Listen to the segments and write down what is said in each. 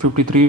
53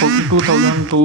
42,000 to